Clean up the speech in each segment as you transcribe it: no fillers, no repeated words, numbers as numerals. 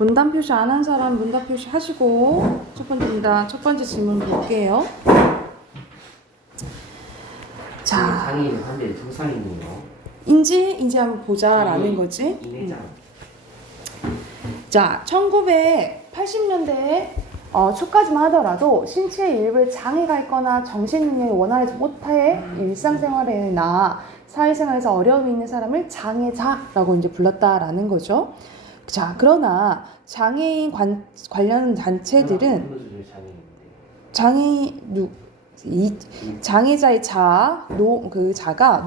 문단 표시 안 한 사람 문단 표시 하시고 첫 번째 질문 볼게요. 자, 장애인 한대 정상인이요. 인지 한번 보자라는 거지. 인해장. 자, 1980년대 초까지만 하더라도 신체의 일부에 장애가 있거나 정신 능력이 원활하지 못해 일상생활이나 사회생활에서 어려움이 있는 사람을 장애자라고 이제 불렀다라는 거죠. 자, 그러나 장애인 관련 단체들은 장애자의 자가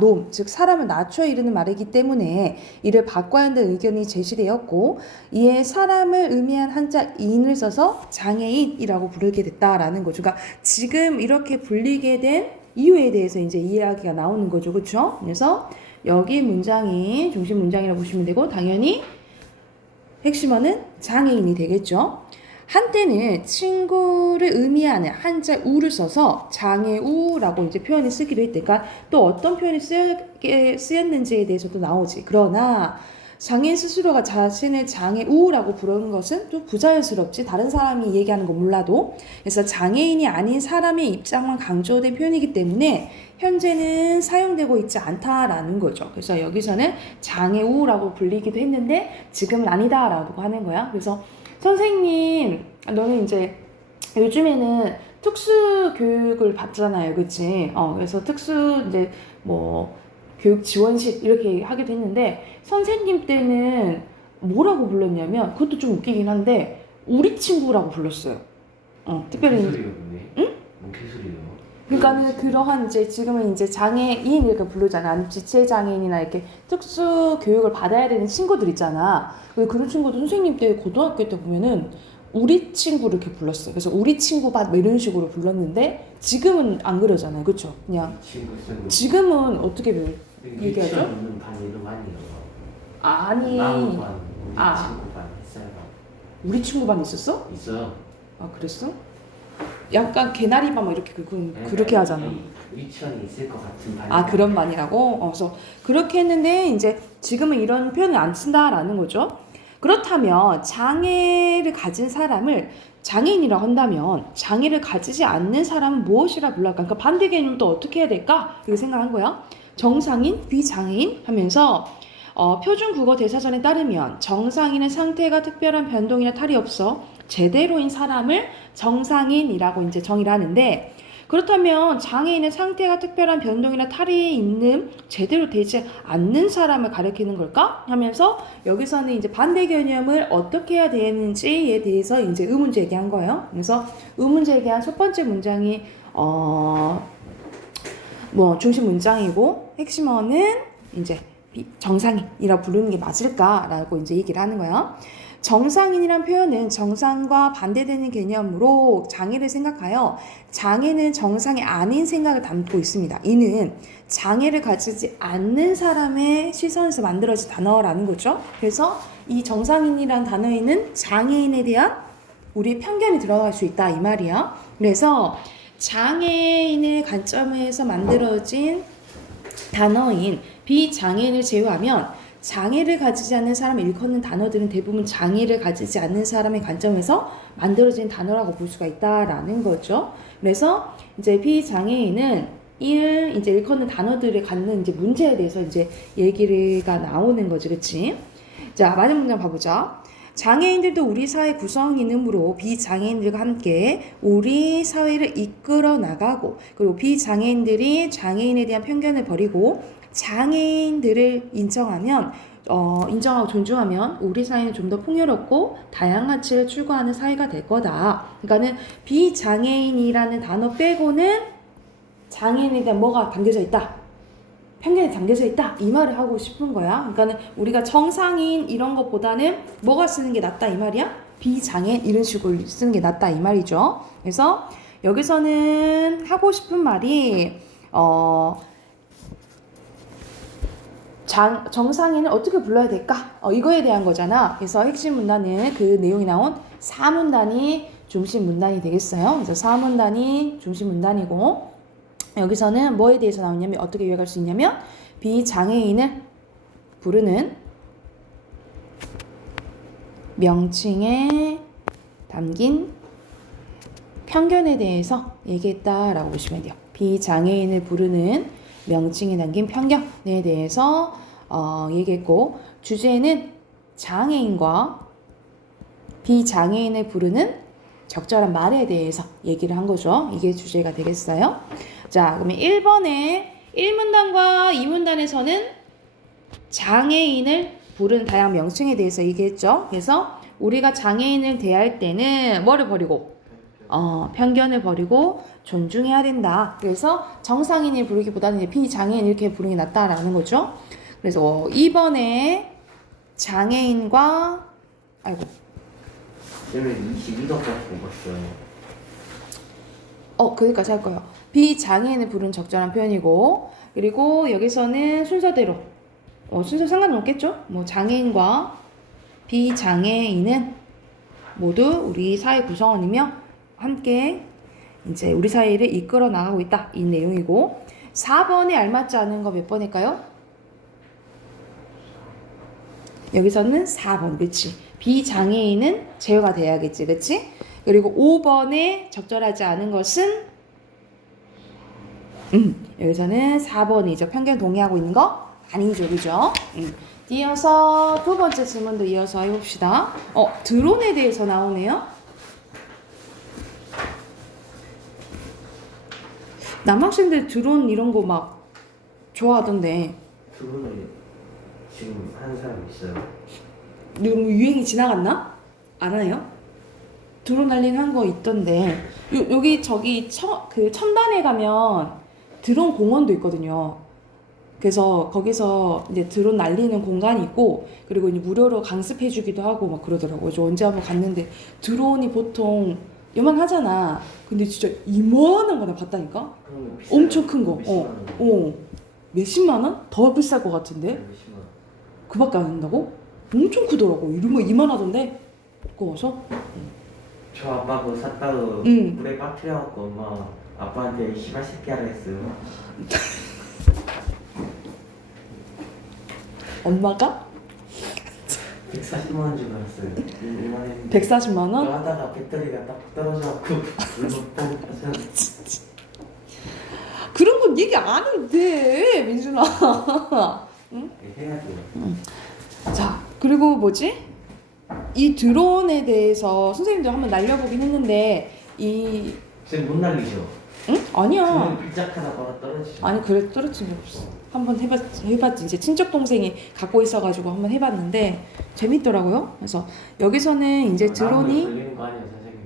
놈, 즉 사람을 낮춰 이르는 말이기 때문에 이를 바꿔야 한다는 의견이 제시되었고, 이에 사람을 의미한 한자 인을 써서 장애인이라고 부르게 됐다라는 거죠. 그러니까 지금 이렇게 불리게 된 이유에 대해서 이제 이야기가 나오는 거죠, 그렇죠? 그래서 여기 문장이 중심 문장이라고 보시면 되고, 당연히 핵심어는 장애인이 되겠죠. 한때는 친구를 의미하는 한자 우를 써서 장애우라고 이제 표현을 쓰기로 했대. 그러니까 또 어떤 표현이 쓰였는지에 대해서도 나오지. 그러나 장애인 스스로가 자신을 장애우라고 부르는 것은 좀 부자연스럽지. 다른 사람이 얘기하는 거 몰라도. 그래서 장애인이 아닌 사람의 입장만 강조된 표현이기 때문에 현재는 사용되고 있지 않다라는 거죠. 그래서 여기서는 장애우라고 불리기도 했는데 지금은 아니다라고 하는 거야. 그래서 선생님, 너는 이제 요즘에는 특수 교육을 받잖아요, 그치? 그래서 특수 이제 뭐 교육 지원실 이렇게 하기도 했는데 선생님 때는 뭐라고 불렀냐면 그것도 좀 웃기긴 한데 우리 친구라고 불렀어요. 특별히 응? 뭔 개소리예요? 그러니까는 그러한 이제 지금은 이제 장애인 이렇게 부르잖아. 아니면 지체 장애인이나 이렇게 특수 교육을 받아야 되는 친구들 있잖아. 그런 친구도 선생님 때 고등학교 때 보면은 우리 친구 이렇게 불렀어요. 그래서 우리 친구 반 뭐 이런 식으로 불렀는데 지금은 안 그러잖아요, 그렇죠? 그냥 지금은 어떻게 얘기하죠? 반 이름 아니에요. 아니, 남은 반, 우리 친구 반 있어요. 우리 친구 반 있었어? 있어요. 아, 그랬어? 약간 개나리 반 뭐 이렇게 그렇게 하잖아. 유치원이 있을 것 같은 반. 아, 그런 반이라고? 그래서 그렇게 했는데 이제 지금은 이런 표현을 안 쓴다라는 거죠. 그렇다면 장애를 가진 사람을 장애인이라고 한다면 장애를 가지지 않는 사람은 무엇이라 불러할까? 그러니까 반대 개념을 또 어떻게 해야 될까? 이렇게 생각한 거야. 정상인, 비장애인 하면서 표준 국어 대사전에 따르면 정상인의 상태가 특별한 변동이나 탈이 없어 제대로인 사람을 정상인이라고 이제 정의를 하는데, 그렇다면 장애인의 상태가 특별한 변동이나 탈이 있는 제대로 되지 않는 사람을 가리키는 걸까? 하면서 여기서는 이제 반대 개념을 어떻게 해야 되는지에 대해서 이제 의문 제기한 거예요. 그래서 의문 제기한 첫 번째 문장이 중심 문장이고 핵심어는 이제 정상인이라고 부르는 게 맞을까라고 이제 얘기를 하는 거예요. 정상인이란 표현은 정상과 반대되는 개념으로 장애를 생각하여 장애는 정상이 아닌 생각을 담고 있습니다. 이는 장애를 가지지 않는 사람의 시선에서 만들어진 단어라는 거죠. 그래서 이 정상인이란 단어에는 장애인에 대한 우리의 편견이 들어갈 수 있다 이 말이야. 그래서 장애인의 관점에서 만들어진 단어인 비장애인을 제외하면 장애를 가지지 않는 사람을 일컫는 단어들은 대부분 장애를 가지지 않는 사람의 관점에서 만들어진 단어라고 볼 수가 있다라는 거죠. 그래서 이제 비장애인은 이제 일컫는 단어들을 갖는 이제 문제에 대해서 이제 얘기가 나오는 거죠, 그렇지? 자, 마지막 문장 봐보자. 장애인들도 우리 사회 구성인으로 비장애인들과 함께 우리 사회를 이끌어 나가고, 그리고 비장애인들이 장애인에 대한 편견을 버리고 장애인들을 인정하고 존중하면 우리 사회는 좀 더 풍요롭고 다양한 가치를 추구하는 사회가 될 거다. 그러니까는 비장애인이라는 단어 빼고는 장애인에 대한 뭐가 담겨져 있다? 편견이 담겨져 있다. 이 말을 하고 싶은 거야. 그러니까는 우리가 정상인 이런 것보다는 뭐가 쓰는 게 낫다 이 말이야? 비장애인 이런 식으로 쓰는 게 낫다 이 말이죠. 그래서 여기서는 하고 싶은 말이 정상인을 어떻게 불러야 될까? 이거에 대한 거잖아. 그래서 핵심 문단은 그 내용이 나온 4문단이 중심 문단이 되겠어요. 그래서 4문단이 중심 문단이고, 여기서는 뭐에 대해서 나오냐면 어떻게 요약할 수 있냐면 비장애인을 부르는 명칭에 담긴 편견에 대해서 얘기했다라고 보시면 돼요. 비장애인을 부르는 명칭에 담긴 편견에 대해서 얘기했고, 주제는 장애인과 비장애인을 부르는 적절한 말에 대해서 얘기를 한 거죠. 이게 주제가 되겠어요. 자, 그러면 1번에 1문단과 2문단에서는 장애인을 부르는 다양한 명칭에 대해서 얘기했죠. 그래서 우리가 장애인을 대할 때는 뭐를 버리고? 편견을 버리고 존중해야 된다. 그래서 정상인을 부르기보다는 비장애인 이렇게 부르는 게 낫다라는 거죠. 그래서 2번에 장애인과 쌤은 22도까지 먹었어요. 거기까지 할 거예요. 비장애인을 부르는 적절한 표현이고, 그리고 여기서는 순서대로 순서 상관없겠죠? 뭐 장애인과 비장애인은 모두 우리 사회 구성원이며 함께 이제 우리 사회를 이끌어 나가고 있다. 이 내용이고, 4번에 알맞지 않은 거 몇 번일까요? 여기서는 4번, 그치? 비장애인은 제외가 돼야겠지, 그치? 그리고 5번에 적절하지 않은 것은 여기서는 4번이죠. 편견 동의하고 있는 거 아니죠, 그죠? 이어서 두 번째 질문도 이어서 해봅시다. 드론에 대해서 나오네요. 남학생들 드론 이런 거 막 좋아하던데. 드론을 지금 하는 사람 있어요? 이런 유행이 지나갔나? 안 하요? 드론 날린 한 거 있던데. 여기 저기 그 첨단에 가면 드론 공원도 있거든요. 그래서 거기서 이제 드론 날리는 공간이 있고, 그리고 이제 무료로 강습해주기도 하고 막 그러더라고요. 저 언제 한번 갔는데 드론이 보통 요만하잖아. 근데 진짜 이만한 거 나 봤다니까? 엄청 큰 거. 몇십만 원? 더 비쌀 것 같은데? 몇십만 원. 그밖에 안 한다고? 엄청 크더라고. 이런 거 이만하던데? 무거워서? 저 아빠 그거 샀다고 응. 물에 빠뜨려갖고 엄마 아빠한테 씨발 새끼하라 했어요. 엄마가? 140만 원 주고 샀어요. 이만했는데 140만 원? 그거 하다가 배터리가 딱 떨어져갖고 물로 뻥 빠져. 그런 건 얘기 안 해도 돼, 민준아. 해야 돼요. 자, 그리고 뭐지? 이 드론에 대해서 선생님도 한번 날려보긴 했는데, 쌤 못 날리죠? 응? 아니야. 저는 빌짝하다가 떨어지죠. 아니, 그래, 떨어진 적 없어. 한번 해봤지. 이제 친척 동생이 갖고 있어가지고 한번 해봤는데, 재밌더라고요. 그래서 여기서는 이제 드론이, 걸리는 거 아니에요, 선생님?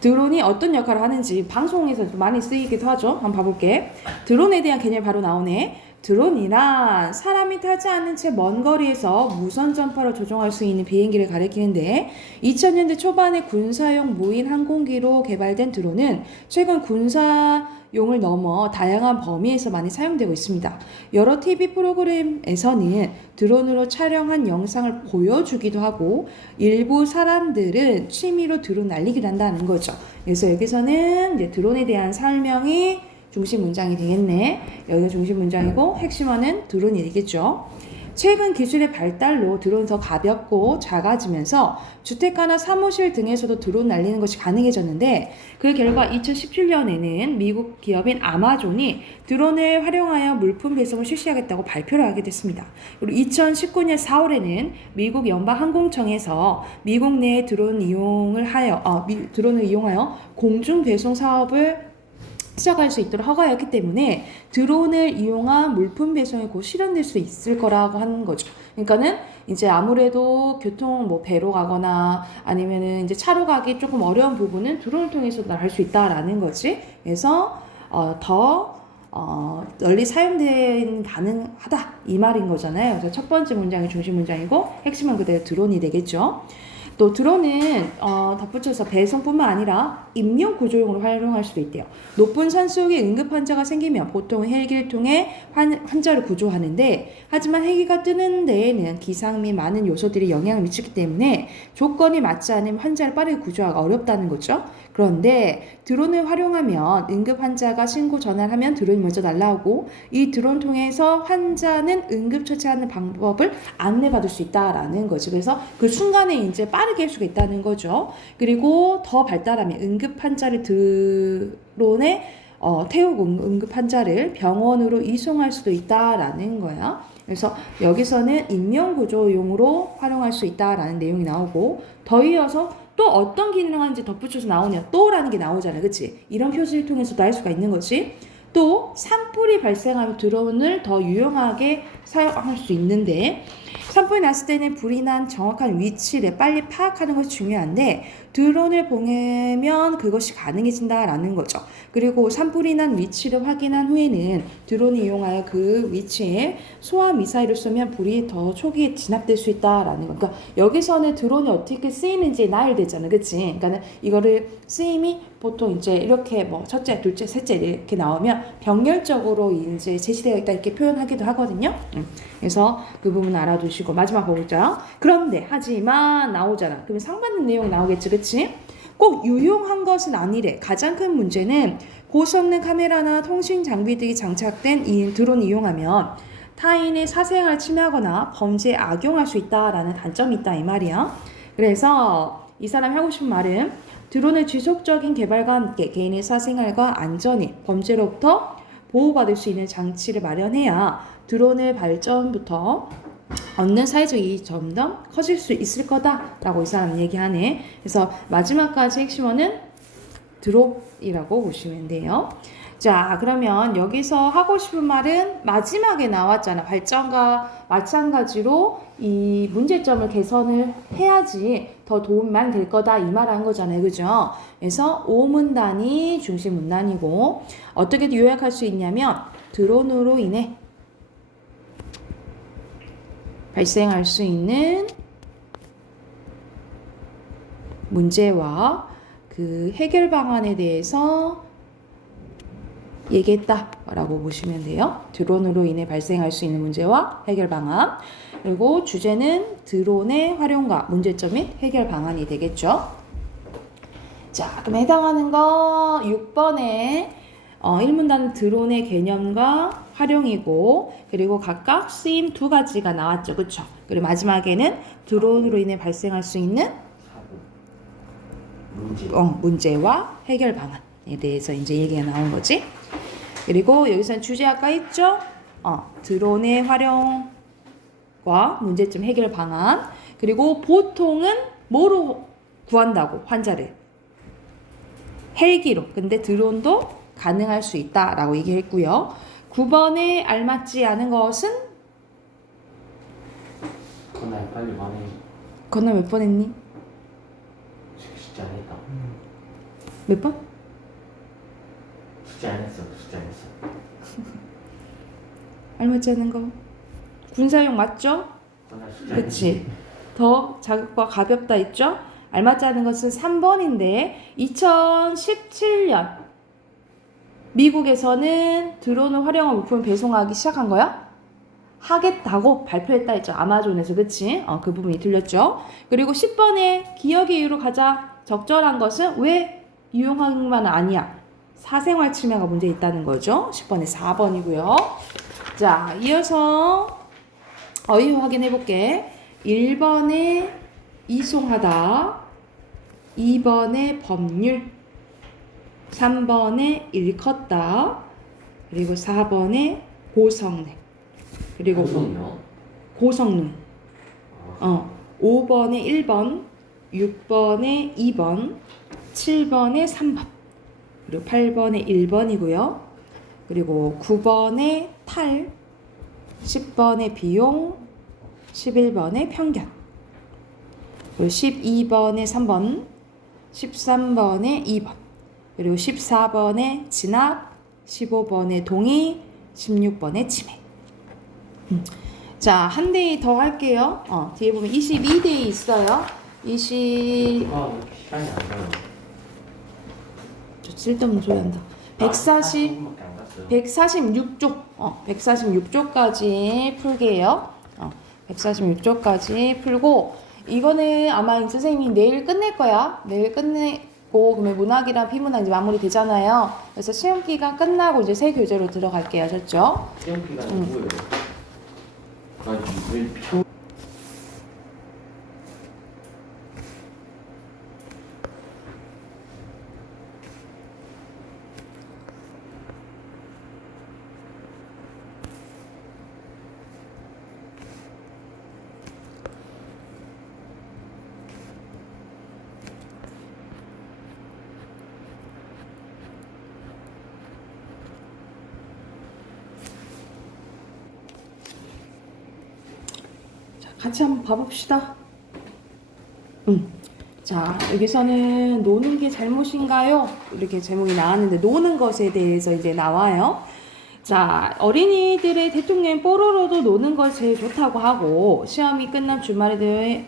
드론이 어떤 역할을 하는지 방송에서 많이 쓰이기도 하죠. 한번 봐볼게. 드론에 대한 개념이 바로 나오네. 드론이란 사람이 타지 않는 채 먼 거리에서 무선 전파로 조종할 수 있는 비행기를 가리키는데, 2000년대 초반에 군사용 무인 항공기로 개발된 드론은 최근 군사용을 넘어 다양한 범위에서 많이 사용되고 있습니다. 여러 TV 프로그램에서는 드론으로 촬영한 영상을 보여주기도 하고, 일부 사람들은 취미로 드론 날리기도 한다는 거죠. 그래서 여기서는 이제 드론에 대한 설명이 중심 문장이 되겠네. 여기가 중심 문장이고 핵심어는 드론이 되겠죠. 최근 기술의 발달로 드론이 더 가볍고 작아지면서 주택가나 사무실 등에서도 드론 날리는 것이 가능해졌는데, 그 결과 2017년에는 미국 기업인 아마존이 드론을 활용하여 물품 배송을 실시하겠다고 발표를 하게 됐습니다. 그리고 2019년 4월에는 미국 연방항공청에서 미국 내 드론을 이용하여 공중 배송 사업을 시작할 수 있도록 허가였기 때문에 드론을 이용한 물품 배송이 곧 실현될 수 있을 거라고 하는 거죠. 그러니까는 이제 아무래도 교통 배로 가거나 아니면은 이제 차로 가기 조금 어려운 부분은 드론을 통해서 할 수 있다라는 거지. 그래서 더 널리 사용되는 가능하다 이 말인 거잖아요. 그래서 첫 번째 문장이 중심 문장이고 핵심은 그대로 드론이 되겠죠. 또 드론은 덧붙여서 배송뿐만 아니라 임용 구조용으로 활용할 수도 있대요. 높은 산속에 응급 환자가 생기면 보통 헬기를 통해 환자를 구조하는데, 하지만 헬기가 뜨는 데에는 기상 및 많은 요소들이 영향을 미치기 때문에 조건이 맞지 않으면 환자를 빠르게 구조하기가 어렵다는 거죠. 그런데 드론을 활용하면 응급 환자가 신고 전화를 하면 드론이 먼저 날라오고 이 드론 통해서 환자는 응급 처치하는 방법을 안내받을 수 있다라는 거지. 그래서 그 순간에 이제 빠르게 할 수가 있다는 거죠. 그리고 더 발달하면 응급 환자를 드론에 태우고 응급 환자를 병원으로 이송할 수도 있다라는 거야. 그래서 여기서는 인명구조용으로 활용할 수 있다라는 내용이 나오고 더 이어서 또 어떤 기능을 하는지 덧붙여서 나오냐 또라는 게 나오잖아. 그치? 이런 표시를 통해서도 할 수가 있는 거지. 또 산불이 발생하면 드론을 더 유용하게 사용할 수 있는데 산불이 났을 때는 불이 난 정확한 위치를 빨리 파악하는 것이 중요한데 드론을 보내면 그것이 가능해진다라는 거죠. 그리고 산불이 난 위치를 확인한 후에는 드론을 이용하여 그 위치에 소화 미사일을 쏘면 불이 더 초기에 진압될 수 있다라는 거. 그러니까 여기서는 드론이 어떻게 쓰이는지 나열되잖아, 그렇지? 그러니까 이거를 쓰임이 보통 이제 이렇게 뭐 첫째, 둘째, 셋째 이렇게 나오면 병렬적으로 이제 제시되어 있다 이렇게 표현하기도 하거든요. 그래서 그 부분 알아두시고 마지막 보자. 그런데 하지만 나오잖아. 그러면 상반된 내용 나오겠지, 그렇지? 꼭 유용한 것은 아니래. 가장 큰 문제는 고성능 카메라나 통신 장비 등이 장착된 이 드론을 이용하면 타인의 사생활을 침해하거나 범죄에 악용할 수 있다라는 단점이 있다 이 말이야. 그래서 이 사람이 하고 싶은 말은 드론의 지속적인 개발과 함께 개인의 사생활과 안전이 범죄로부터 보호받을 수 있는 장치를 마련해야 드론의 발전부터 얻는 사회적 이익이 점점 커질 수 있을 거다라고 이 사람은 얘기하네. 그래서 마지막까지 핵심어는 드롭이라고 보시면 돼요. 자, 그러면 여기서 하고 싶은 말은 마지막에 나왔잖아. 발전과 마찬가지로 이 문제점을 개선을 해야지 더 도움이 많이 될 거다 이 말 한 거잖아요. 그죠? 그래서 오문단이 중심 문단이고 어떻게 요약할 수 있냐면 드론으로 인해 발생할 수 있는 문제와 그 해결 방안에 대해서 얘기했다라고 보시면 돼요. 드론으로 인해 발생할 수 있는 문제와 해결 방안. 그리고 주제는 드론의 활용과 문제점 및 해결 방안이 되겠죠. 자, 그럼 해당하는 거 6번에 1문단은 드론의 개념과 활용이고 그리고 각각 쓰임 두 가지가 나왔죠. 그쵸? 그리고 마지막에는 드론으로 인해 발생할 수 있는 문제와 해결 방안에 대해서 이제 얘기가 나온 거지. 그리고 여기서는 주제 아까 했죠? 드론의 활용과 문제점 해결 방안. 그리고 보통은 뭐로 구한다고? 환자를. 헬기로. 근데 드론도 가능할 수 있다라고 얘기했고요. 9번에 알맞지 않은 것은? 그날 빨리 말해. 건너 몇 번 했니? 숙제 안 했다. 몇 번? 숙제 안 했어. 숙제 안 했어. 알맞지 않은 거. 군사용 맞죠? 그날 숙제 안 했어. 그치. 더 자극과 가볍다 있죠? 알맞지 않은 것은 3번인데 2017년 미국에서는 드론을 활용한 물품을 배송하기 시작한 거야? 하겠다고 발표했다 했죠. 아마존에서. 그치? 그 부분이 들렸죠. 그리고 10번에 기억의 이유로 가장 적절한 것은 왜 유용한 것만 아니야. 사생활 침해가 문제 있다는 거죠. 10번에 4번이고요. 자, 이어서 어휘 확인해 볼게. 1번에 이송하다, 2번에 법률, 3번에 일컫다, 그리고 4번에 고성능, 그리고 고성능, 5번에 1번, 6번에 2번, 7번에 3번, 그리고 8번에 1번이고요. 그리고 9번에 탈, 10번에 비용, 11번에 편견, 그리고 12번에 3번, 13번에 2번, 그리고 14번에 진압, 15번에 동의, 16번에 침해. 자, 한 대이 더 할게요. 뒤에 보면 22대이 있어요. 20... 시간이 안 가요. 저 쓸데없는 소리 한다. 146쪽, 146쪽까지 풀게요. 146쪽까지 풀고, 이거는 아마 선생님이 내일 끝낼 거야. 내일 그러면 문학이랑 비문학 이제 마무리 되잖아요. 그래서 시험 기간 끝나고 이제 새 교재로 들어갈게요. 아셨죠? 시험 기간이 뭐예요? 아니 왜 표? 같이 한번 봐봅시다. 자, 여기서는 노는 게 잘못인가요? 이렇게 제목이 나왔는데 노는 것에 대해서 이제 나와요. 자, 어린이들의 대통령 뽀로로도 노는 것이 제일 좋다고 하고 시험이 끝난 주말에는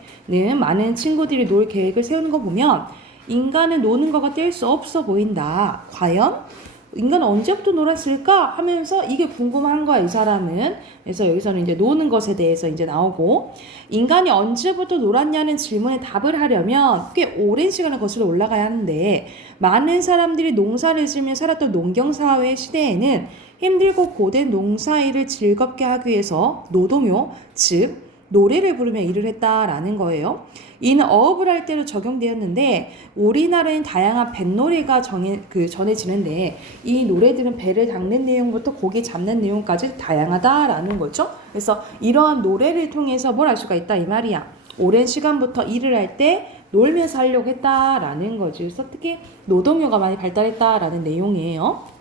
많은 친구들이 놀 계획을 세우는 거 보면 인간은 노는 거가 뗄 수 없어 보인다. 과연 인간은 언제부터 놀았을까 하면서 이게 궁금한 거야, 이 사람은. 그래서 여기서는 이제 노는 것에 대해서 이제 나오고, 인간이 언제부터 놀았냐는 질문에 답을 하려면 꽤 오랜 시간을 거슬러 올라가야 하는데, 많은 사람들이 농사를 지으며 살았던 농경사회 시대에는 힘들고 고된 농사일을 즐겁게 하기 위해서 노동요, 즉 노래를 부르며 일을 했다라는 거예요. 이는 어업을 할 때로 적용되었는데 우리나라엔 다양한 뱃노래가 전해지는데 이 노래들은 배를 닦는 내용부터 고기 잡는 내용까지 다양하다라는 거죠. 그래서 이러한 노래를 통해서 뭘 알 수가 있다 이 말이야. 오랜 시간부터 일을 할 때 놀면서 하려고 했다라는 거지. 그래서 특히 노동요가 많이 발달했다라는 내용이에요.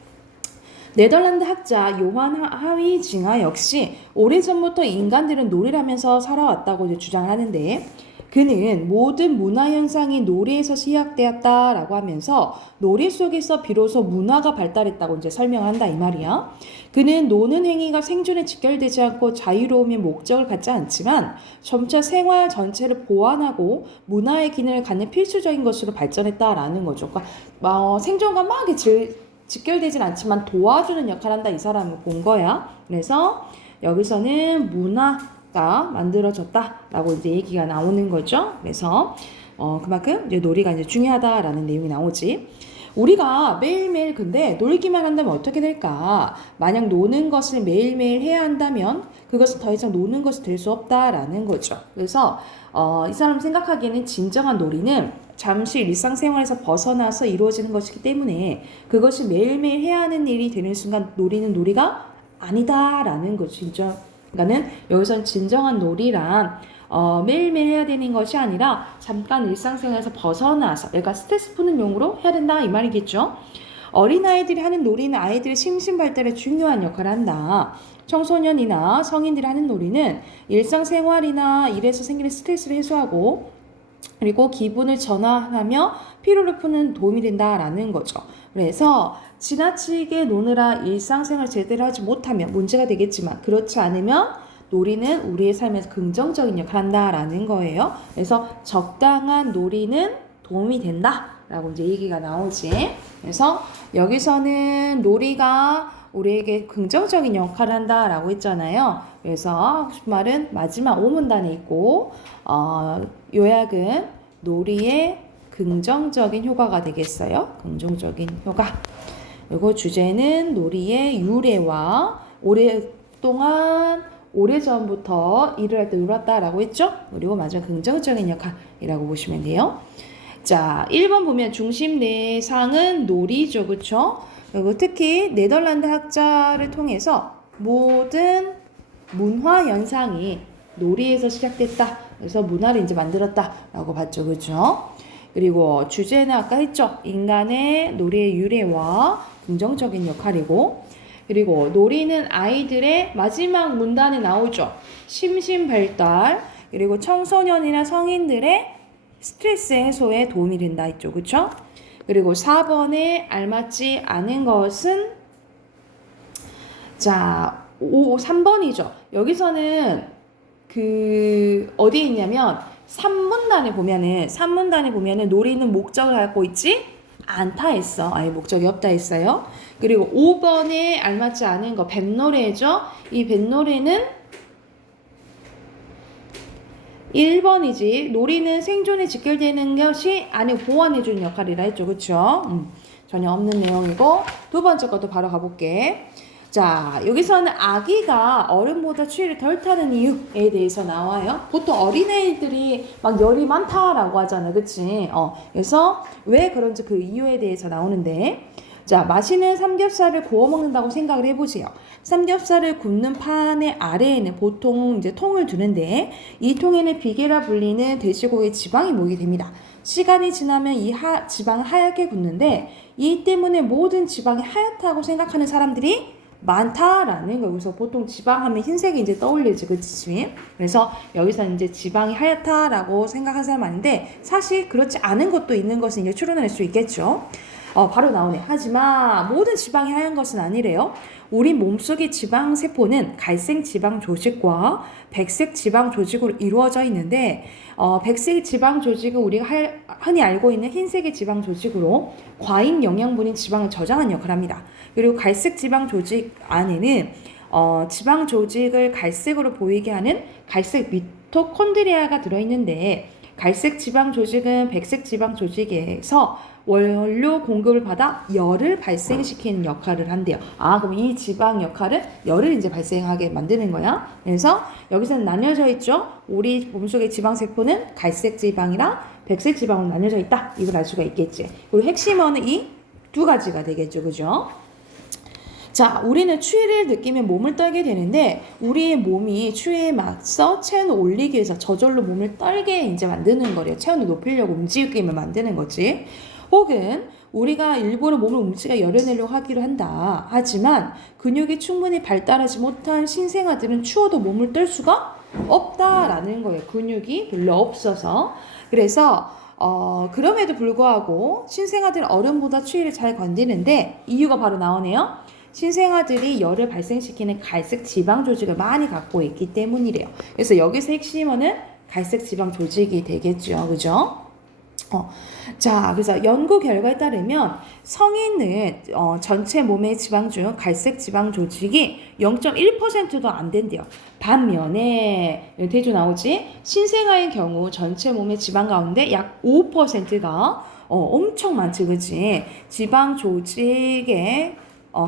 네덜란드 학자 요한 하위징하 역시 오래전부터 인간들은 노래를 하면서 살아왔다고 이제 주장하는데 그는 모든 문화현상이 노래에서 시작되었다라고 하면서 노래 속에서 비로소 문화가 발달했다고 이제 설명한다 이 말이야. 그는 노는 행위가 생존에 직결되지 않고 자유로움의 목적을 갖지 않지만 점차 생활 전체를 보완하고 문화의 기능을 갖는 필수적인 것으로 발전했다라는 거죠. 그러니까 생존과 막 직결되진 않지만 도와주는 역할을 한다 이 사람을 본 거야. 그래서 여기서는 문화가 만들어졌다라고 이제 얘기가 나오는 거죠. 그래서 그만큼 이제 놀이가 이제 중요하다라는 내용이 나오지. 우리가 매일매일 근데 놀기만 한다면 어떻게 될까? 만약 노는 것을 매일매일 해야 한다면 그것은 더 이상 노는 것이 될 수 없다라는 거죠. 그래서 이 사람 생각하기에는 진정한 놀이는 잠시 일상생활에서 벗어나서 이루어지는 것이기 때문에 그것이 매일매일 해야 하는 일이 되는 순간 놀이는 놀이가 아니다라는 거죠. 진짜. 그러니까는 여기서는 진정한 놀이란 매일매일 해야 되는 것이 아니라 잠깐 일상생활에서 벗어나서 그러니까 스트레스 푸는 용으로 해야 된다 이 말이겠죠. 어린아이들이 하는 놀이는 아이들의 심신발달에 중요한 역할을 한다. 청소년이나 성인들이 하는 놀이는 일상생활이나 일에서 생기는 스트레스를 해소하고 그리고 기분을 전환하며 피로를 푸는 도움이 된다라는 거죠. 그래서 지나치게 노느라 일상생활 제대로 하지 못하면 문제가 되겠지만 그렇지 않으면 놀이는 우리의 삶에서 긍정적인 역할을 한다라는 거예요. 그래서 적당한 놀이는 도움이 된다라고 이제 얘기가 나오지. 그래서 여기서는 놀이가 우리에게 긍정적인 역할을 한다라고 했잖아요. 그래서 하고 싶은 말은 마지막 오문단에 있고 요약은 놀이의 긍정적인 효과가 되겠어요. 긍정적인 효과. 그리고 주제는 놀이의 유래와 오래전부터 일을 할 때 놀았다라고 했죠. 그리고 마지막 긍정적인 역할이라고 보시면 돼요. 자, 1번 보면 중심 대상은 놀이죠. 그렇죠? 그리고 특히 네덜란드 학자를 통해서 모든 문화 현상이 놀이에서 시작됐다. 그래서 문화를 이제 만들었다라고 봤죠. 그렇죠? 그리고 주제는 아까 했죠. 인간의 놀이의 유래와 긍정적인 역할이고 그리고 놀이는 아이들의 마지막 문단에 나오죠. 심신발달 그리고 청소년이나 성인들의 스트레스 해소에 도움이 된다 했죠. 그렇죠? 그리고 4번에 알맞지 않은 것은 자 3번이죠. 여기서는 어디에 있냐면 3문단에 보면은 놀이는 목적을 갖고 있지 않다 했어. 아예 목적이 없다 했어요. 그리고 5번에 알맞지 않은 거 뱃노래죠. 이 뱃노래는 1번이지. 놀이는 생존에 직결되는 것이 아니고 보완해주는 역할이라 했죠. 그쵸? 전혀 없는 내용이고 두 번째 것도 바로 가볼게. 자, 여기서는 아기가 어른보다 추위를 덜 타는 이유에 대해서 나와요. 보통 어린애들이 막 열이 많다라고 하잖아. 그치? 그래서 왜 그런지 그 이유에 대해서 나오는데, 자, 맛있는 삼겹살을 구워 먹는다고 생각을 해보세요. 삼겹살을 굽는 판의 아래에는 보통 이제 통을 두는데, 이 통에는 비계라 불리는 돼지고기 지방이 모이게 됩니다. 시간이 지나면 이 지방은 하얗게 굳는데, 이 때문에 모든 지방이 하얗다고 생각하는 사람들이 많다라는 거. 여기서 보통 지방 하면 흰색이 이제 떠올리지, 그치? 그래서 여기서 이제 지방이 하얗다라고 생각하는 사람 많은데, 사실 그렇지 않은 것도 있는 것은 이제 추론할 수 있겠죠. 바로 나오네. 하지만 모든 지방이 하얀 것은 아니래요. 우리 몸속의 지방 세포는 갈색 지방 조직과 백색 지방 조직으로 이루어져 있는데, 백색 지방 조직은 우리가 흔히 알고 있는 흰색의 지방 조직으로 과잉 영양분인 지방을 저장하는 역할을 합니다. 그리고 갈색 지방 조직 안에는 지방 조직을 갈색으로 보이게 하는 갈색 미토콘드리아가 들어있는데, 갈색 지방 조직은 백색 지방 조직에서 원료 공급을 받아 열을 발생시키는 역할을 한대요. 그럼 이 지방 역할은 열을 이제 발생하게 만드는 거야. 그래서 여기서는 나뉘어져 있죠. 우리 몸속의 지방 세포는 갈색 지방이랑 백색 지방으로 나뉘어져 있다. 이걸 알 수가 있겠지. 그리고 핵심어는 이 두 가지가 되겠죠. 그죠? 자, 우리는 추위를 느끼면 몸을 떨게 되는데, 우리의 몸이 추위에 맞서 체온을 올리기 위해서 저절로 몸을 떨게 이제 만드는 거래요. 체온을 높이려고 움직임을 만드는 거지. 혹은 우리가 일부러 몸을 움직여 열어내려고 하기로 한다. 하지만 근육이 충분히 발달하지 못한 신생아들은 추워도 몸을 떨 수가 없다라는 거예요. 근육이 별로 없어서. 그래서 그럼에도 불구하고 신생아들은 어른보다 추위를 잘 견디는데, 이유가 바로 나오네요. 신생아들이 열을 발생시키는 갈색 지방 조직을 많이 갖고 있기 때문이래요. 그래서 여기서 핵심어는 갈색 지방 조직이 되겠죠. 그죠? 자, 그래서 연구 결과에 따르면 성인은 전체 몸의 지방 중 갈색 지방 조직이 0.1%도 안 된대요. 반면에 대조 나오지? 신생아의 경우 전체 몸의 지방 가운데 약 5%가 엄청 많지, 그치? 지방 조직에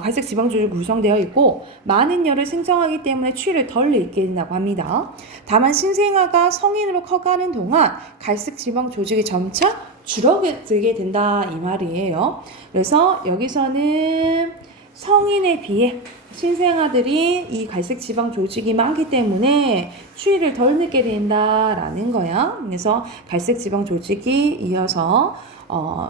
갈색 지방 조직이 구성되어 있고 많은 열을 생성하기 때문에 추위를 덜 느낀다고 합니다. 다만 신생아가 성인으로 커가는 동안 갈색 지방 조직이 점차 줄어들게 된다 이 말이에요. 그래서 여기서는 성인에 비해 신생아들이 이 갈색 지방 조직이 많기 때문에 추위를 덜 느끼게 된다라는 거야. 그래서 갈색 지방 조직이 이어서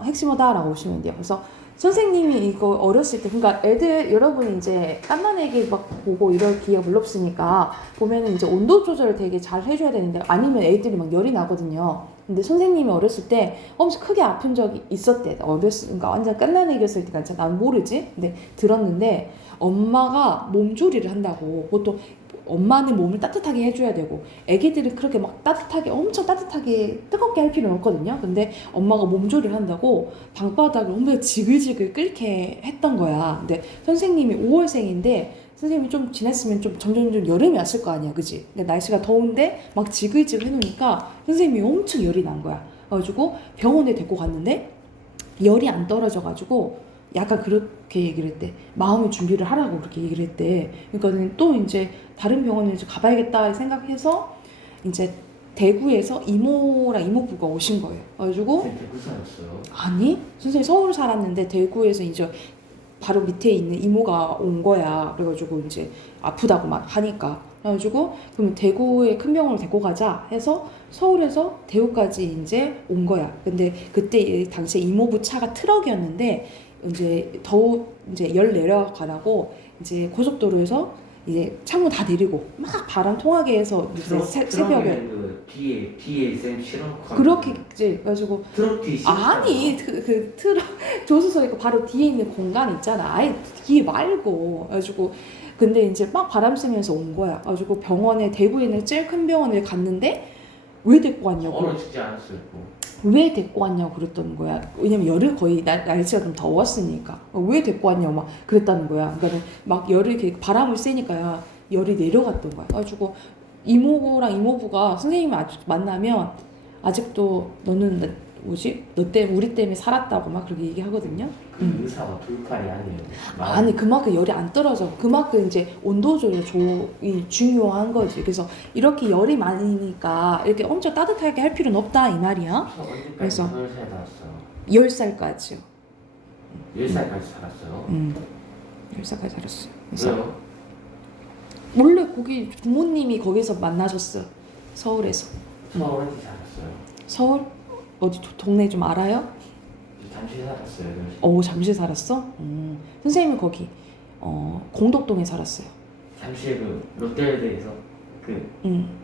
핵심어다라고 보시면 돼요. 그래서 선생님이 이거 어렸을 때, 그러니까 애들, 여러분이 이제 깐난 애기 막 보고 이럴 기회가 별로 없으니까 보면은 이제 온도 조절을 되게 잘 해줘야 되는데, 아니면 애들이 막 열이 나거든요. 근데 선생님이 어렸을 때 엄청 크게 아픈 적이 있었대. 그러니까 완전 깐난 애기였을 때가 난 모르지. 근데 들었는데 엄마가 몸조리를 한다고. 보통 엄마는 몸을 따뜻하게 해줘야 되고 애기들은 그렇게 막 따뜻하게 엄청 따뜻하게 뜨겁게 할 필요는 없거든요. 근데 엄마가 몸조리를 한다고 방바닥을 엄청 지글지글 끓게 했던 거야. 근데 선생님이 5월생인데 선생님이 좀 지났으면 좀 점점 여름이 왔을 거 아니야, 그지? 근데 날씨가 더운데 막 지글지글 해놓으니까 선생님이 엄청 열이 난 거야. 그래가지고 병원에 데리고 갔는데 열이 안 떨어져가지고 약간 그렇게 얘기를 했대. 마음의 준비를 하라고 그렇게 얘기를 했대. 그러니까 또 이제 다른 병원에 이제 가봐야겠다 생각해서 이제 대구에서 이모랑 이모부가 오신 거예요. 그래가지고 대구 살았어요? 아니, 선생님 서울 살았는데 대구에서 이제 바로 밑에 있는 이모가 온 거야. 그래가지고 이제 아프다고 막 하니까. 그래가지고 그럼 대구에 큰 병원을 데리고 가자 해서 서울에서 대구까지 이제 온 거야. 근데 그때 당시에 이모부 차가 트럭이었는데 이제 이제 열 내려가라고 이제 고속도로에서 이제 창문 다 내리고 막 바람 통하게 해서 이제 새벽에 그 뒤에 쌤 실험관 그렇게 이제 그래가지고 트럭 뒤에 아니 그 트럭 조수석에 바로 뒤에 있는 공간 있잖아. 아예 뒤에 말고 그래가지고 근데 이제 막 바람 쐬면서 온 거야. 그래가지고 병원에 대구에 있는 제일 큰 병원을 갔는데 왜 데리고 왔냐고. 얼어지지 않았어요. 왜 데리고 왔냐고 그랬다는 거야. 왜냐면 열을 거의 날씨가 좀 더웠으니까 왜 데리고 왔냐고 막 그랬다는 거야. 그러니까 막 열이 이렇게 바람을 쐬니까 열이 내려갔던 거야. 그래가지고 이모랑 이모부가 선생님을 아직 만나면 아직도 너는 뭐지? 너 때문에 우리 때문에 살았다고 막 그렇게 얘기하거든요. 그 의사가 돌팔이 아니에요. 아니 그만큼 열이 안 떨어져. 그만큼 이제 온도 조절이 중요한 거지. 그래서 이렇게 열이 많으니까 이렇게 엄청 따뜻하게 할 필요는 없다 이 말이야. 언제까지 그래서- 서울 살았어요? 10살까지요. 10살까지 살았어요. 10살까지 살았어요. 그래서 왜요? 원래 거기 부모님이 거기서 만나셨어요. 서울에서. 서울 어디 살았어요? 서울 어디 동네 좀 알아요? 잠시 살았어요. 잠시 살았어? 선생님은 거기 공덕동에 살았어요. 잠시 그 롯데월드에서 그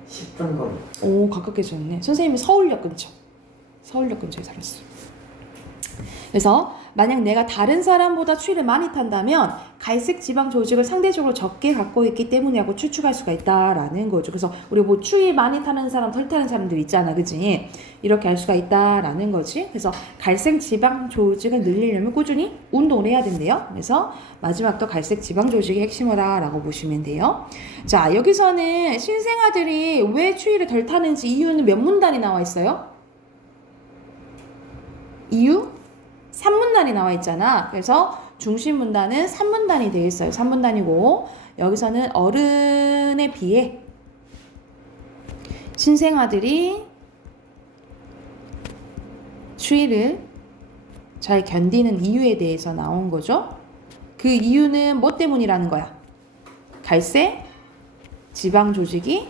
10분 거리. 오 가깝게 지었네. 선생님은 서울역 근처. 서울역 근처에 살았어요. 그래서 만약 내가 다른 사람보다 추위를 많이 탄다면 갈색 지방 조직을 상대적으로 적게 갖고 있기 때문이라고 추측할 수가 있다라는 거죠. 그래서 우리 뭐 추위 많이 타는 사람, 덜 타는 사람들 있잖아, 그지? 이렇게 알 수가 있다라는 거지. 그래서 갈색 지방 조직을 늘리려면 꾸준히 운동을 해야 된대요. 그래서 마지막도 갈색 지방 조직이 핵심이다라고 보시면 돼요. 자, 여기서는 신생아들이 왜 추위를 덜 타는지 이유는 몇 문단이 나와 있어요? 이유? 3문단이 나와 있잖아. 그래서 중심 문단은 3문단이 되어 있어요. 3문단이고 여기서는 어른에 비해 신생아들이 추위를 잘 견디는 이유에 대해서 나온 거죠. 그 이유는 뭐 때문이라는 거야? 갈색 지방 조직이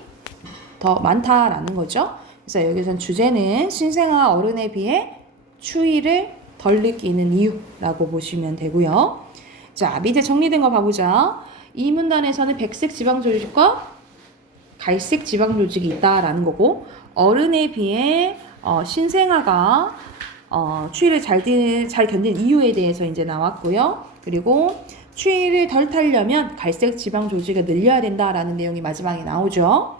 더 많다라는 거죠. 그래서 여기선 주제는 신생아 어른에 비해 추위를 덜 느끼는 이유라고 보시면 되고요. 자, 밑에 정리된 거 봐보자. 이 문단에서는 백색 지방 조직과 갈색 지방 조직이 있다라는 거고 어른에 비해 신생아가 추위를 잘 견디는 이유에 대해서 이제 나왔고요. 그리고 추위를 덜 타려면 갈색 지방 조직을 늘려야 된다라는 내용이 마지막에 나오죠.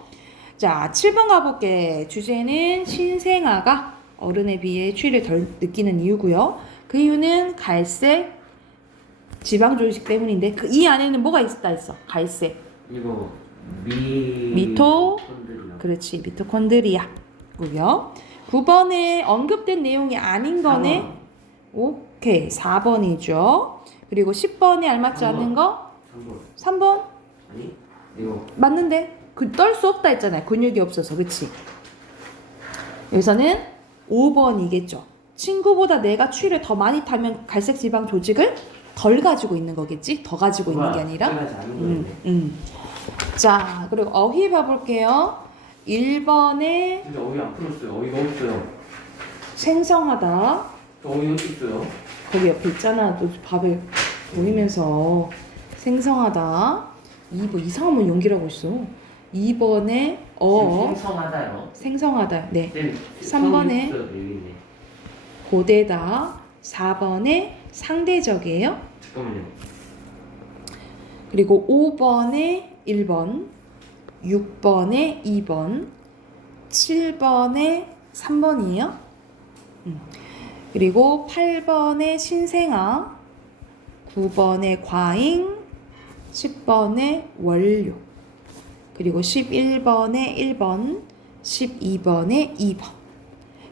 자, 7번 가볼게. 주제는 신생아가 어른에 비해 추위를 덜 느끼는 이유고요. 그 이유는 갈색 지방 조직 때문인데 그 이 안에는 뭐가 있다 했어? 갈색. 이거 그렇지. 미토콘드리아고요. 9번에 언급된 내용이 아닌 거네. 4번. 오케이. 4번이죠. 그리고 10번에 알맞지 3번. 않는 거? 3번. 3번? 아니 이거 맞는데? 떨 수 없다 했잖아요. 근육이 없어서. 그치? 여기서는 5번이겠죠. 친구보다 내가 추위를 더 많이 타면 갈색 지방 조직을 덜 가지고 있는 거겠지? 더 가지고 있는 게 아니라. 자, 그리고 어휘 봐볼게요. 1번에 진짜 어휘 안 풀었어요. 어휘가 없어요. 생성하다. 어휘 어디 있어요? 거기 옆에 있잖아. 또 밥을 보이면서 생성하다. 2번 이상한 문 연기라고 있어. 2번에 생성하다요. 생성하다. 네. 3번에 3번에 고대다. 4번에 상대적이에요. 잠깐만요. 그리고 5번에 1번, 6번에 2번, 7번에 3번이에요. 그리고 8번에 신생아, 9번에 과잉, 10번에 원료, 그리고 11번에 1번, 12번에 2번,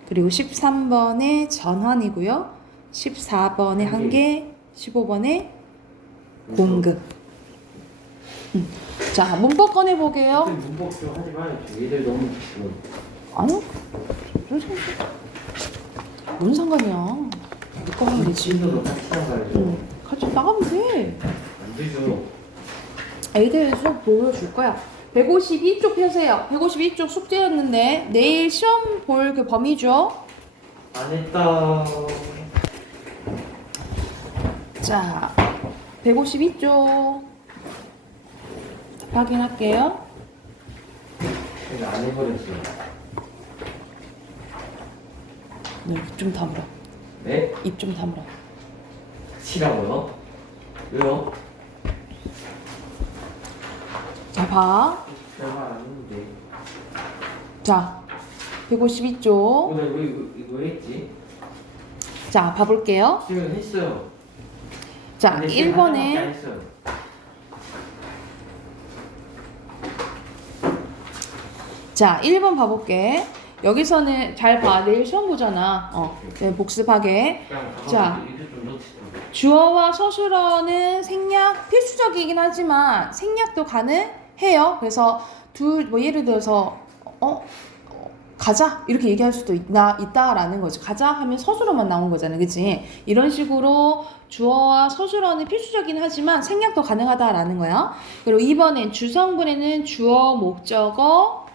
그리고 13번에 전환이고요. 14번에 한계, 15번에 공급. 자, 문법 꺼내보게요. 문법 좀 하지 마요. 얘들 너무 지금. 아니요. 뭔 상관이야. 이거 하면 되지. 진도도 같이 나가야죠. 같이 나가면 돼. 안 되죠. 애들 수업 보여줄 거야. 152쪽 펴세요. 152쪽 숙제였는데 내일 시험 볼 그 범위죠. 안 했다. 자, 152쪽 확인할게요. 제가 안 해버렸어요. 너 입 좀 다물어. 네? 입 좀 다물어. 치라고요? 왜요? 자, 봐. 별말 안 했는데. 자, 152쪽. 오늘 이거 했지? 자, 봐볼게요. 지금 했어요. 자, 근데 지금 1번에 하나밖에 안 했어요. 자, 1번 봐볼게. 여기서는 잘 봐. 내일 시험 보잖아. 네, 복습하게. 그냥 자. 이게 좀 놓치더라고. 주어와 서술어는 생략 필수적이긴 하지만 생략도 가능해요. 그래서 뭐 예를 들어서 가자 이렇게 얘기할 수도 있다라는 거지. 가자 하면 서술어만 나온 거잖아, 그치? 이런 식으로 주어와 서술어는 필수적이긴 하지만 생략도 가능하다라는 거야. 그리고 2번엔 주성분에는 주어, 목적어,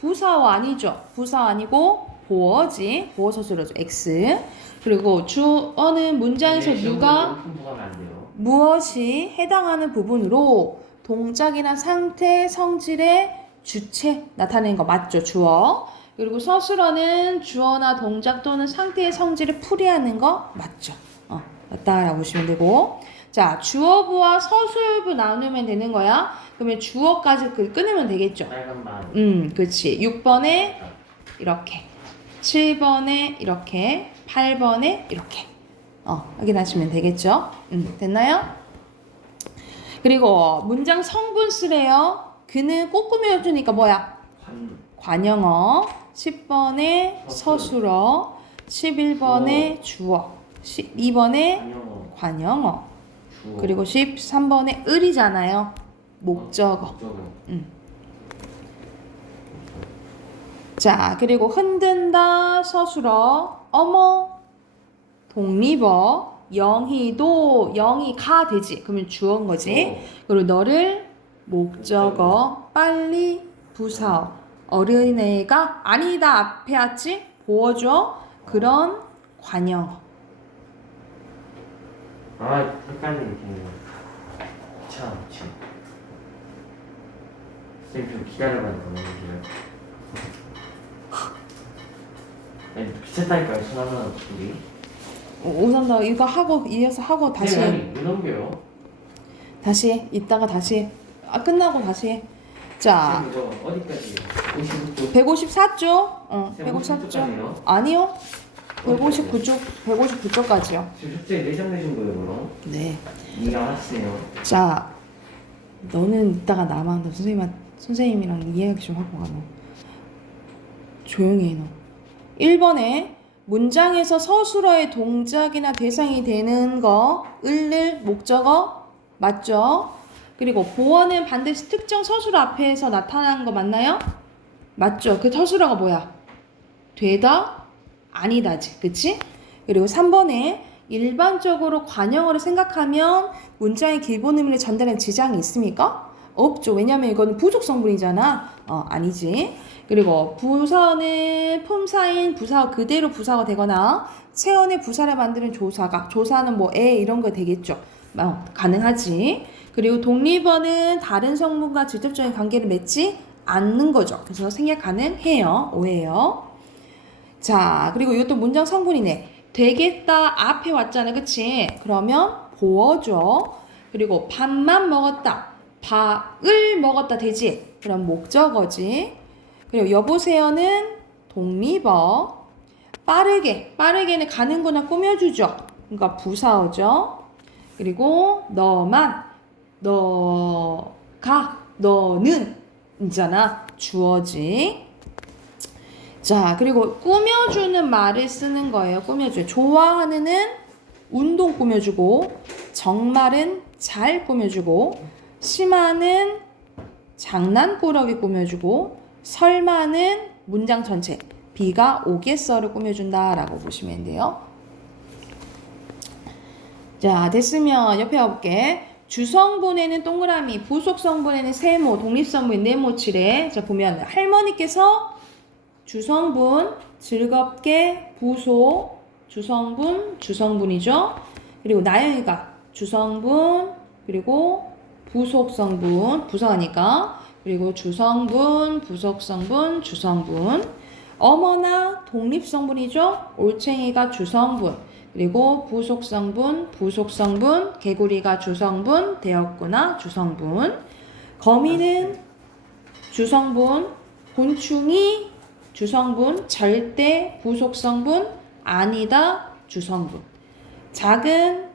부사어 아니죠. 부사 아니고 보어지. 보어 서술어죠. X. 그리고 주어는 문장에서 근데 누가 시험을 높은 부가면 안 돼요. 무엇이 해당하는 부분으로 동작이나 상태, 성질의 주체 나타내는 거 맞죠? 주어. 그리고 서술어는 주어나 동작 또는 상태의 성질을 풀이하는 거 맞죠? 맞다라고 보시면 되고. 자, 주어부와 서술부 나누면 되는 거야. 그러면 주어까지 끊으면 되겠죠? 빨간 반. 그렇지. 6번에 이렇게, 7번에 이렇게, 8번에 이렇게. 확인하시면 되겠죠? 됐나요? 그리고 문장 성분 쓰래요. 그는 꼭 꾸며주니까 뭐야? 관형어. 10번에 서술어. 11번에 주어. 12번에 관영어. 관형어. 주어. 그리고 13번에 을이잖아요. 목적어. 목적어. 자, 그리고 흔든다 서술어. 어머 독립어. 영희도 영희가 되지. 그러면 주어인 거지. 그리고 너를 목적어. 빨리 부사어. 어린애가 아니다 앞에 왔지? 보어줘. 그런 관형어. 헷갈리네. 참. 선생님 좀 기다려봐야 되거든요. 귀찮다니까요. 손 하나 우리. 우선 이거 하고 이어서 하고 다시 해. 왜 넘겨요? 다시 해. 이따가 다시 해. 끝나고 다시 해. 자, 이거 어디까지예요? 55쪽. 154쪽. 154쪽. 154쪽까지요? 아니요. 159쪽. 159쪽까지요. 지금 숙제 4장 내준 거예요, 그럼? 네. 이해 안 하시네요. 자, 너는 이따가 나만 너 선생님이랑 이야기 좀 하고 가. 너. 조용히 해 너. 1번에 문장에서 서술어의 동작이나 대상이 되는 거 을을 목적어 맞죠? 그리고 보어는 반드시 특정 서술어 앞에서 나타나는 거 맞나요? 맞죠? 그 서술어가 뭐야? 되다? 아니다지. 그치? 그리고 3번에 일반적으로 관형어를 생각하면 문장의 기본 의미를 전달하는 지장이 있습니까? 없죠. 왜냐면 이건 부속 성분이잖아. 아니지. 그리고 부사어는 품사인 부사어 그대로 부사가 되거나 체언의 부사를 만드는 조사는 뭐 이런 거 되겠죠. 가능하지. 그리고 독립어는 다른 성분과 직접적인 관계를 맺지 않는 거죠. 그래서 생략 가능해요. 오해요. 자, 그리고 이것도 문장 성분이네. 되겠다 앞에 왔잖아. 그치? 그러면 보어줘. 그리고 밥만 먹었다. 밥을 먹었다 되지? 그럼 목적어지. 그리고 여보세요는 독립어. 빠르게는 가는구나 꾸며주죠. 그러니까 부사어죠. 그리고 너가, 너는 이잖아. 주어지. 자, 그리고 꾸며주는 말을 쓰는 거예요. 꾸며줘. 좋아하는은 운동 꾸며주고, 정말은 잘 꾸며주고, 심하는 장난꾸러기 꾸며주고, 설마는 문장 전체, 비가 오겠어를 꾸며준다라고 보시면 돼요. 자, 됐으면 옆에 와볼게. 주성분에는 동그라미, 부속성분에는 세모, 독립성분 네모 칠해. 자, 보면 할머니께서 주성분, 즐겁게 부소, 주성분이죠. 그리고 나영이가 주성분, 그리고 부속성분, 부사하니까. 그리고 주성분, 부속성분, 주성분. 어머나 독립성분이죠. 올챙이가 주성분, 그리고 부속성분, 개구리가 주성분 되었구나, 주성분. 거미는 주성분, 곤충이 주성분, 절대 부속성분, 아니다 주성분. 작은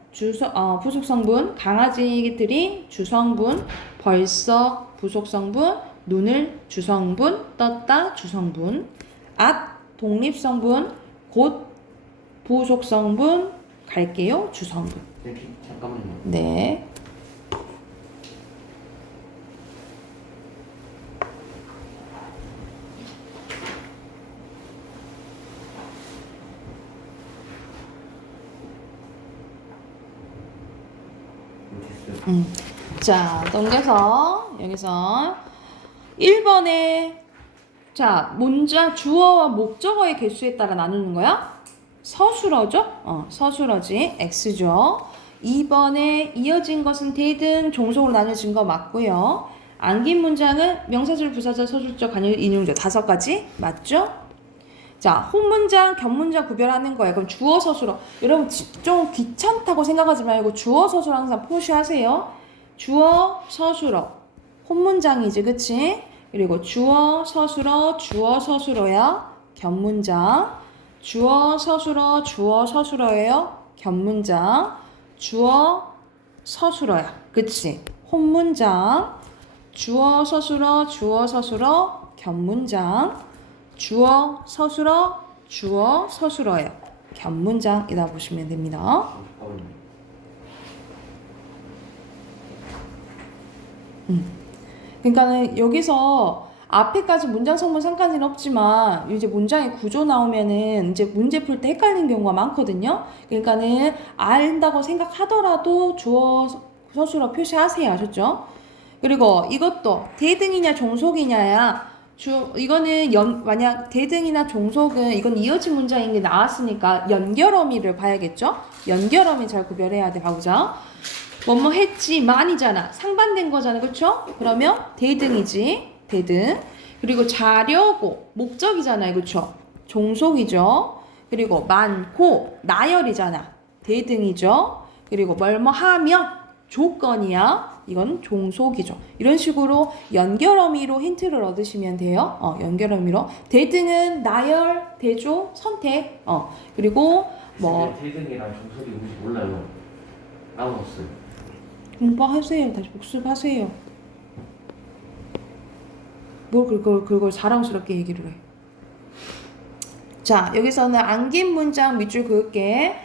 부속성분, 강아지들이 주성분, 벌써 부속성분, 눈을 주성분, 떴다 주성분, 독립성분, 곧 부속성분, 갈게요 주성분. 여기 잠깐만요. 네. 됐어요. 자, 넘겨서 여기서 1번에 자, 문장 주어와 목적어의 개수에 따라 나누는 거야. 서술어죠? 서술어지. X죠. 2번에 이어진 것은 대등 종속으로 나눠진 거 맞고요. 안긴 문장은 명사절, 부사절, 서술절, 관열, 인용절 5가지 맞죠? 자, 혼문장, 겹문장 구별하는 거예요. 그럼 주어, 서술어. 여러분 좀 귀찮다고 생각하지 말고 주어, 서술어 항상 표시하세요. 주어, 서술어. 혼문장이지, 그치? 그리고 주어, 서술어, 주어, 서술어야. 겹문장. 주어, 서술어, 주어, 서술어예요. 겹문장. 주어, 서술어야. 그치? 혼문장. 주어, 서술어, 주어, 서술어, 겹문장. 주어, 서술어, 주어, 서술어예요. 겹문장이다 보시면 됩니다. 그러니까는 여기서 앞에까지 문장 성분 상관은 없지만 이제 문장의 구조 나오면은 이제 문제 풀 때 헷갈리는 경우가 많거든요. 그러니까는 안다고 생각하더라도 주어, 서술어 표시하세요. 아셨죠? 그리고 이것도 대등이냐 종속이냐야. 이거는 만약 대등이나 종속은 이건 이어진 문장인 게 나왔으니까 연결어미를 봐야겠죠? 연결어미 잘 구별해야 돼. 봐보자. 뭐뭐 했지만이잖아. 상반된 거잖아. 그쵸? 그러면 대등이지. 대등. 그리고 자려고 목적이잖아요. 그쵸? 종속이죠. 그리고 많고 나열이잖아. 대등이죠. 그리고 뭘뭐 하면 조건이야. 이건 종속이죠. 이런 식으로 연결어미로 힌트를 얻으시면 돼요. 연결어미로. 대등은 나열, 대조, 선택. 그리고 뭐 대등이랑 종속이 뭔지 몰라요. 까먹었어요. 공부하세요. 다시 복습하세요. 뭘 그걸 자랑스럽게 얘기를 해. 자, 여기서는 안긴 문장 밑줄 그을게.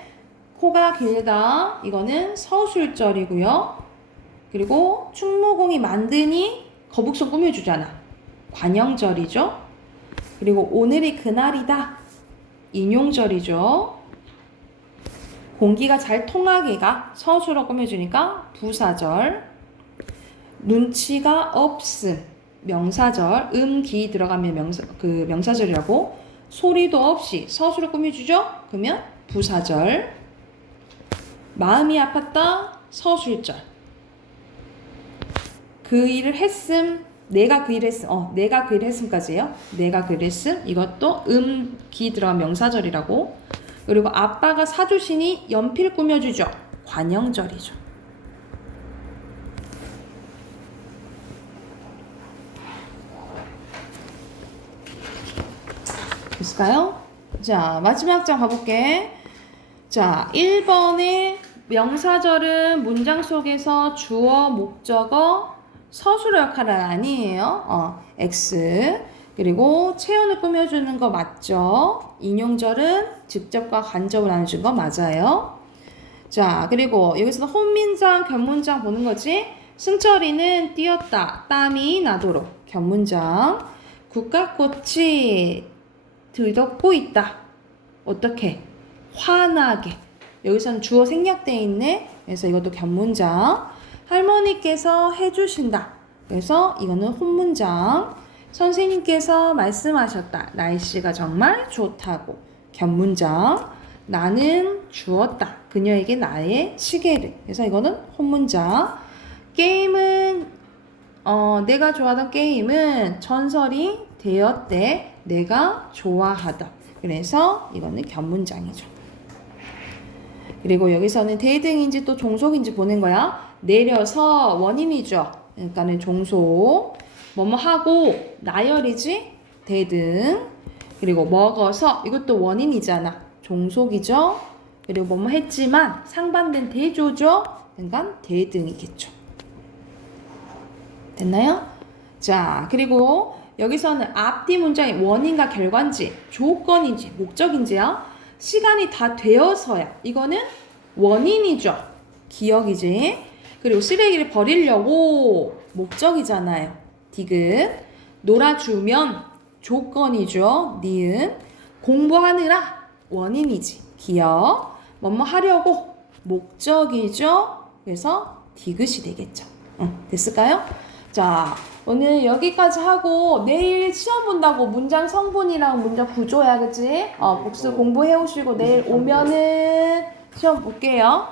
코가 길다. 이거는 서술절이고요. 그리고 충무공이 만드니 거북선 꾸며주잖아. 관형절이죠. 그리고 오늘이 그날이다. 인용절이죠. 공기가 잘 통하게가 서술어 꾸며주니까 부사절. 눈치가 없음. 명사절. 기 들어가면 명사절이라고. 소리도 없이 서술어 꾸며주죠. 그러면 부사절. 마음이 아팠다. 서술절. 그 일을 했음. 내가 그 일을 했음. 내가 그 일을 했음까지예요. 내가 그 일을 했음. 이것도 기 들어간 명사절이라고. 그리고 아빠가 사주시니 연필 꾸며주죠. 관형절이죠. 됐을까요? 자, 마지막 장 가볼게. 자, 1번의 명사절은 문장 속에서 주어, 목적어, 서술어 역할은 아니에요. X. 그리고 체온을 꾸며주는 거 맞죠? 인용절은 직접과 간접을 나눠준 거 맞아요. 자, 그리고 여기서 혼문장, 겹문장 보는 거지? 승철이는 뛰었다. 땀이 나도록. 겹문장. 국화꽃이 들덮고 있다. 어떻게? 환하게. 여기서는 주어 생략되어 있네. 그래서 이것도 겹문장. 할머니께서 해주신다. 그래서 이거는 혼문장. 선생님께서 말씀하셨다. 날씨가 정말 좋다고. 겹문장. 나는 주었다. 그녀에게 나의 시계를. 그래서 이거는 혼문장. 게임은 내가 좋아하던 게임은 전설이 되었대. 내가 좋아하다. 그래서 이거는 겹문장이죠. 그리고 여기서는 대등인지 또 종속인지 보는 거야. 내려서 원인이죠. 그러니까는 종속. 뭐뭐 하고 나열이지. 대등. 그리고 먹어서 이것도 원인이잖아. 종속이죠. 그리고 뭐뭐 했지만 상반된 대조죠. 그러니까 대등이겠죠. 됐나요? 자, 그리고 여기서는 앞뒤 문장의 원인과 결과인지 조건인지 목적인지요. 시간이 다 되어서야. 이거는 원인이죠. 기억이지. 그리고 쓰레기를 버리려고 목적이잖아요. 디귿. 놀아주면 조건이죠. 니은. 공부하느라 원인이지. 기억. 뭐뭐 하려고 목적이죠. 그래서 디귿이 되겠죠. 됐을까요? 자, 오늘 여기까지 하고 내일 시험 본다고 문장 성분이랑 문장 구조야, 그치? 복습 공부해 오시고 내일 오면은 시험 볼게요.